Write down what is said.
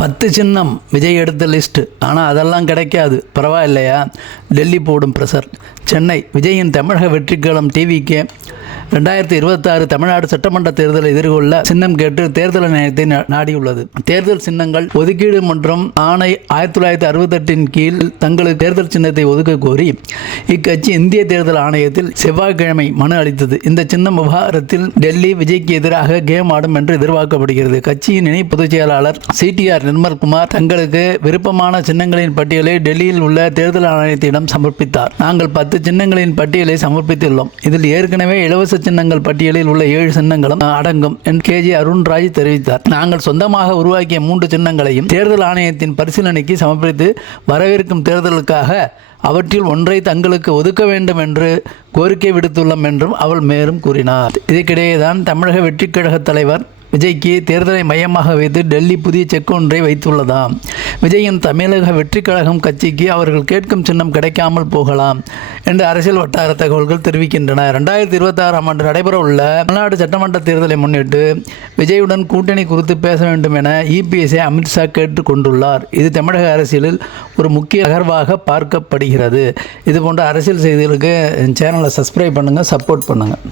10 சின்னம் விஜய் எடுத்த லிஸ்ட். ஆனால் அதெல்லாம் கிடைக்காது, பரவாயில்லையா? டெல்லி போடும் பிரஷர். சென்னை விஜயின் தமிழக வெற்றிக்களம் டிவிக்கு 2026 தமிழ்நாடு சட்டமன்ற தேர்தலை எதிர்கொள்ள சின்னம் கேட்டு தேர்தல் ஆணையத்தை நாடியுள்ளது. தேர்தல் சின்னங்கள் ஒதுக்கீடு மற்றும் ஆணை 1968 கீழ் தங்களுக்கு தேர்தல் சின்னத்தை ஒதுக்க கோரி இக்கட்சி இந்திய தேர்தல் ஆணையத்தில் செவ்வாய்க்கிழமை மனு அளித்தது. இந்த சின்னம் விவகாரத்தில் டெல்லி விஜய்க்கு எதிராக கேம் ஆடும் என்று எதிர்பார்க்கப்படுகிறது. கட்சியின் இணை பொதுச் செயலாளர் CTR நிர்மல்குமார் தங்களுக்கு விருப்பமான சின்னங்களின் பட்டியலை டெல்லியில் உள்ள தேர்தல் ஆணையத்திடம் சமர்ப்பித்தார். நாங்கள் 10 சின்னங்களின் பட்டியலை சமர்ப்பித்துள்ளோம். இதில் ஏற்கனவே இலவச சின்னங்கள் பட்டியலில் உள்ள 7 சின்னங்களும் அடங்கும் என்று KG அருண்ராஜ் தெரிவித்தார். நாங்கள் சொந்தமாக உருவாக்கிய 3 சின்னங்களையும் தேர்தல் ஆணையத்தின் பரிசீலனைக்கு சமர்ப்பித்து வரவிருக்கும் தேர்தலுக்காக அவற்றில் ஒன்றை தங்களுக்கு ஒதுக்க வேண்டும் என்று கோரிக்கை விடுத்துள்ளோம் என்றும் அவள் மேலும் கூறினார். இதற்கிடையேதான் தமிழக வெற்றிக் கழக தலைவர் விஜய்க்கு தேர்தலை மையமாக வைத்து டெல்லி புதிய செக் ஒன்றை வைத்துள்ளதாம். விஜயின் தமிழக வெற்றிக் கழகம் கட்சிக்கு அவர்கள் கேட்கும் சின்னம் கிடைக்காமல் போகலாம் என்று அரசியல் வட்டார தகவல்கள் தெரிவிக்கின்றன. 2026 ஆண்டு நடைபெறவுள்ள தமிழ்நாடு சட்டமன்ற தேர்தலை முன்னிட்டு விஜயுடன் கூட்டணி குறித்து பேச வேண்டும் என EPSஐ அமித்ஷா கேட்டுக் கொண்டுள்ளார். இது தமிழக அரசியலில் ஒரு முக்கிய நகர்வாக பார்க்கப்படுகிறது. இதுபோன்ற அரசியல் செய்திகளுக்கு சேனலை சப்ஸ்கிரைப் பண்ணுங்கள், சப்போர்ட் பண்ணுங்கள்.